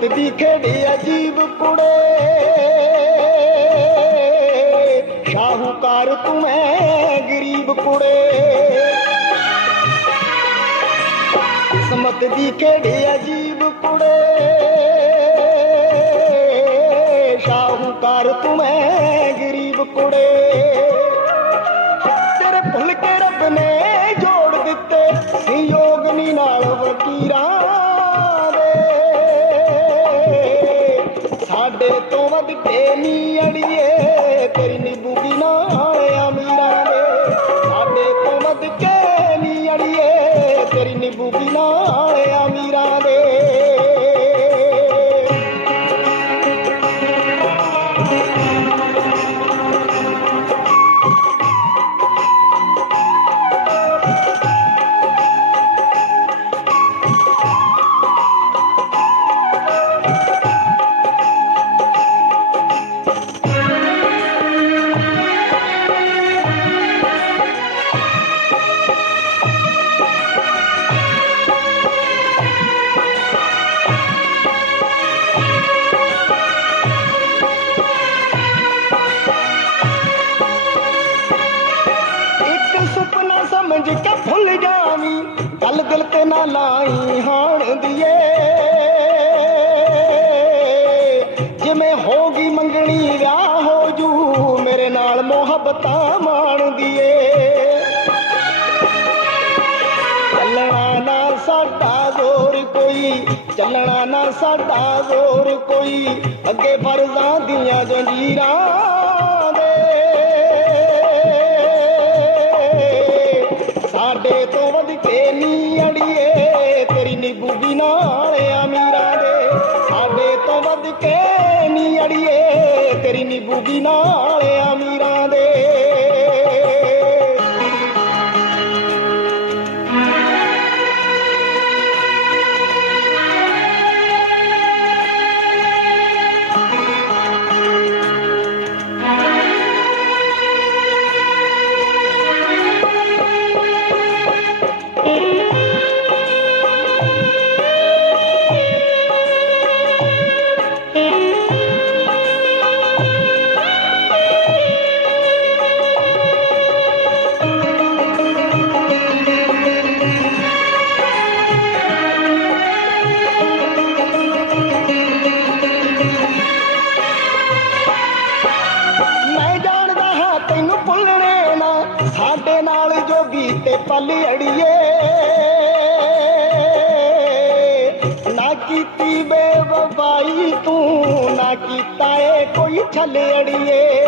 ਦੀ ਖੇੜੀ ਅਜੀਬ ਕੁੜੇ? ਸ਼ਾਹੂਕਾਰ ਤੂੰ ਐ ਗਰੀਬ ਕੁੜੇ। ਕਿਸਮਤ ਦੀ ਖੇੜੀ ਅਜੀਬ ਕੁੜੇ? ਸ਼ਾਹੂਕਾਰ ਤੂੰ ਐ ਗਰੀਬ ਕੁੜੇ। ਸਾਡੇ ਤੋਂ ਵੱਧ ਕੇ ਨੀ ਅੜੀਏ ਤੇਰੀ ਨਿਭੂਗੀ ਨਾਲ ਸੁਪਨਾ ਸਮਝ ਭੁੱਲ ਜਾਵੀਂ। ਗੱਲ ਦਿਲ ਤੇ ਨਾ ਲਾਈ ਹਾਣ ਦੀਏ। ਜਿਵੇਂ ਹੋਗੀ ਮੰਗਣੀ ਵਿਆਹ ਹੋ ਜੂ, ਮੇਰੇ ਨਾਲ ਮੁਹੱਬਤਾਂ ਮਾਣ ਦੀਏ। ਚੱਲਣਾ ਨਾ ਸਾਡਾ ਜ਼ੋਰ ਕੋਈ, ਚੱਲਣਾ ਨਾ ਸਾਡਾ ਜ਼ੋਰ ਕੋਈ, ਅੱਗੇ ਫਰਜ਼ਾਂ ਦੀਆਂ ਜੰਜੀਰਾਂ ਅੜੀਏ ਤੇਰੀ ਨਿਭੂਗੀ ਨਾਲ ਜੋ ਬੀਤੇ ਅੜੀਏ ਨਾ ਕੀਤੀ ਬੇਵਫਾਈ ਤੂੰ, ਨਾ ਕੀਤਾ ਏ ਕੋਈ ਛਲ ਅੜੀਏ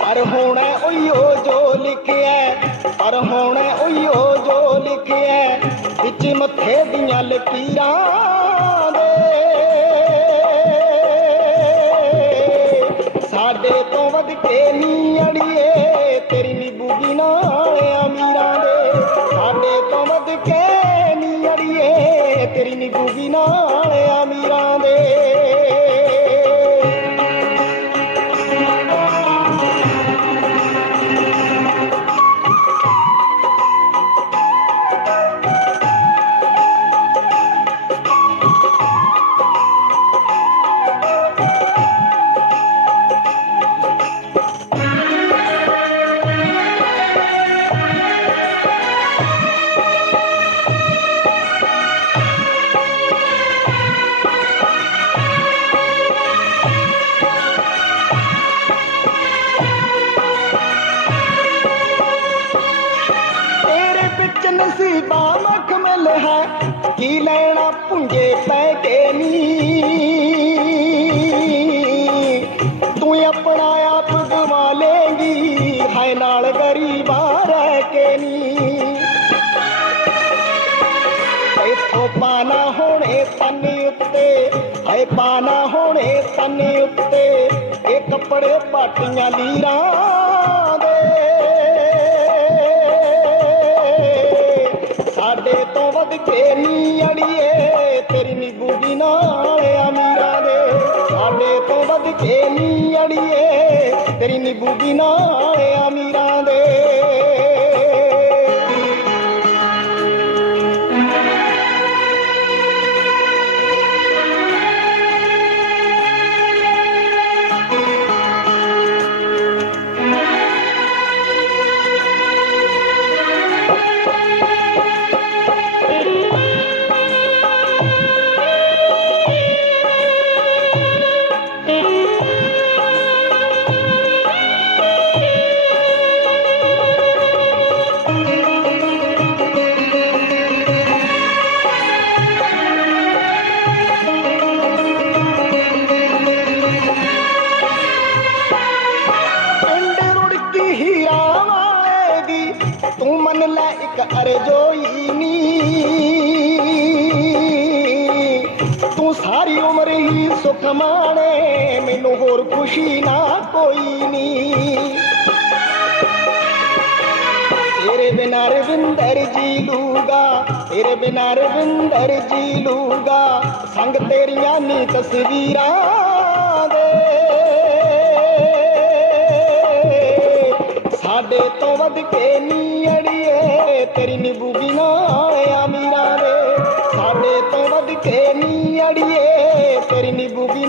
ਪਰ ਹੁਣ ਉਈਓ ਜੋ ਲਿਖਿਆ ਪਰ ਹੁਣ ਉਈਓ ਜੋ ਲਿਖਿਆ ਵਿੱਚ ਮੱਥੇ ਦੀਆਂ ਲਕੀਰਾਂ ਨਿਭੂਗੀ ਪਾਣਾ ਹੋਣੇ ਤਨ ਉੱਤੇ ਹੈ ਪਾਣਾ ਹੋਣੇ ਤਨ ਉੱਤੇ, ਇਹ ਕੱਪੜੇ ਪਾਟੀਆਂ ਲੀਰਾਂ ਦੇ। ਸਾਡੇ ਤੋਂ ਵੱਧ ਕੇ ਨੀ ਅੜੀਏ, ਤੇਰੀ ਨਿਭੂਗੀ ਨਾਲ ਅਮੀਰਾਂ ਦੇ। ਸਾਡੇ ਤੋਂ ਵੱਧ ਕੇ ਨੀ ਅੜੀਏ, ਤੇਰੀ ਨਿਭੂਗੀ ਨਾਲ ਤੂੰ ਮੰਨ ਲੈ ਇੱਕ ਅਰਜ਼ੋਈ ਨੀ ਤੂੰ ਸਾਰੀ ਉਮਰ ਹੀ ਸੁਖ ਮਾਣੇ ਮੈਨੂੰ ਹੋਰ ਖੁਸ਼ੀ ਨਾ ਕੋਈ ਨੀ ਤੇਰੇ ਬਿਨਾ ਰਵਿੰਦਰ ਜੀ ਲੂਗਾ ਤੇਰੇ ਬਿਨਾ ਰਵਿੰਦਰ ਜੀ ਲੂਗਾ ਸੰਗ ਤੇਰੀਆਂ ਨੀ ਤਸਵੀਰਾਂ ਦੇ ਸਾਡੇ ਤੋਂ ਵੱਧ ਕੇ ਨੀ ਅੜੀਏ ਤੇਰੀ ਨਿਭੂਗੀ